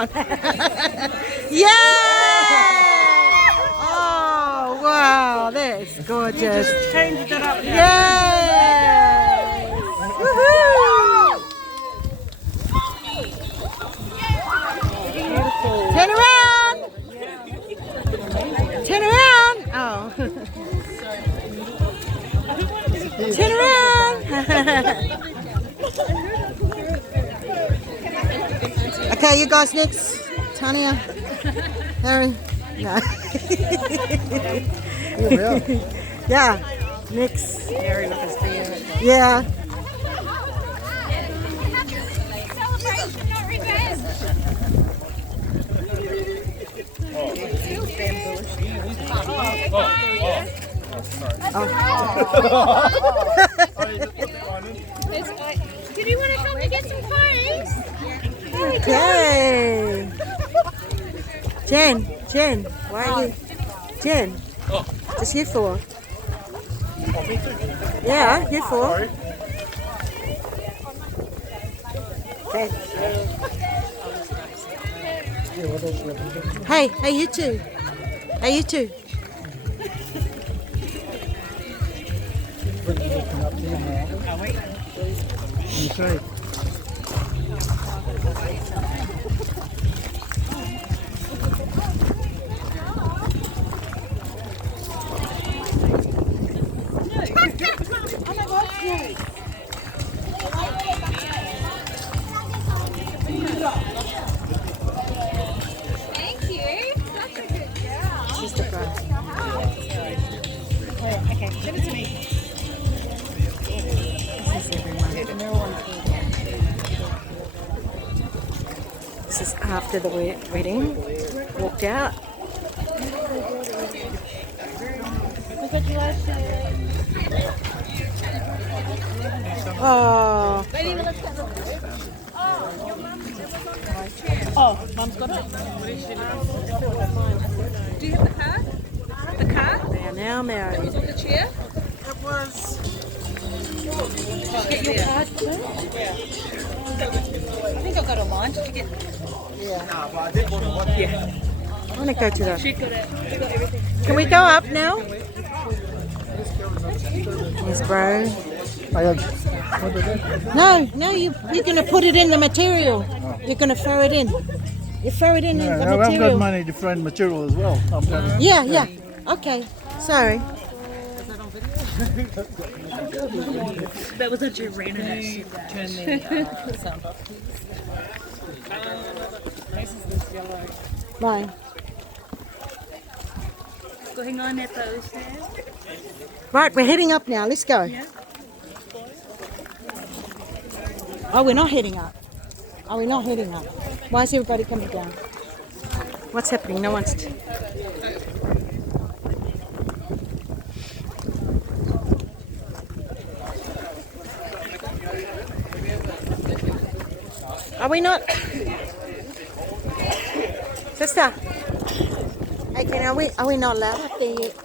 on. Yeah! Oh, wow, that's gorgeous. Changed it up. Yay! Woohoo! Turn around! Turn around! Oh. Turn around! Okay, you guys next. Tanya, Harry. No. Yeah, next. Harry with his beard. Yeah. Celebration, not revenge. Did you want to come and get some clothes? Okay. Jen, why are you? Jen, what's you for? Yeah, you for? Okay. Hey, you two. Hey, you two. Thank you. Such a good girl. Sister Fran. Okay, give it to me. This is everyone. This is after the wedding. Walked out. Oh, Oh, Mum's got it. Do you have the card? The card? they are now married. On the chair? Get your card too? I think I've got it on mine. Did you get? I want to go to the. She got it. She got everything. Can we go up now? Yes, bro. No, you're going to put it in the material. You're going to throw it in. You throw it in the I've got material. money to find material as well. I'm gonna, Yeah. Okay. Sorry. That was a Durana that she turned the sound off. This is this yellow. Bye. Going on at those there. Right, we're heading up now. Let's go. Yeah. Oh, we're not heading up. Are we not heading up? Why is everybody coming down? What's happening? No one's... Are we not? Sister. Hey, Ken, are we not allowed up there yet?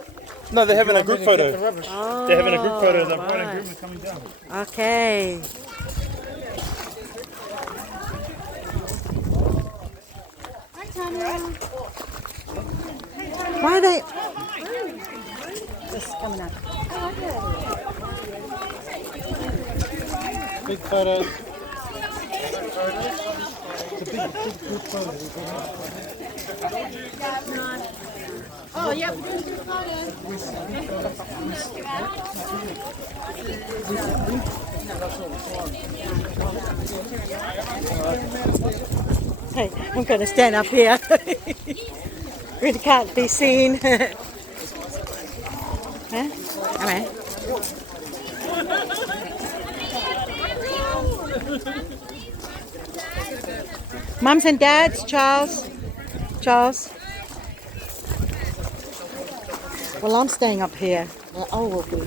no, they're having a group photo. Oh, They're having a group photo. The bride and right. groom are coming down. Okay. Why are they... Just coming up. Big photos. It's a big group photo. Oh, yeah, we're doing group photos. Hey, I'm going to stand up here. Really can't be seen. Huh? Come here. Mums and dads, Charles. Well, I'm staying up here. Well, I will be.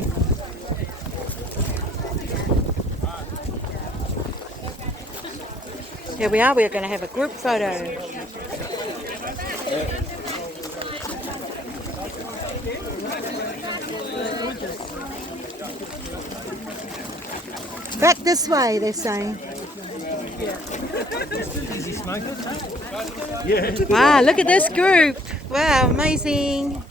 Here we are. We're going to have a group photo. Back this way, they're saying. Easy smokers. Yeah. Wow, look at this group. Wow, amazing.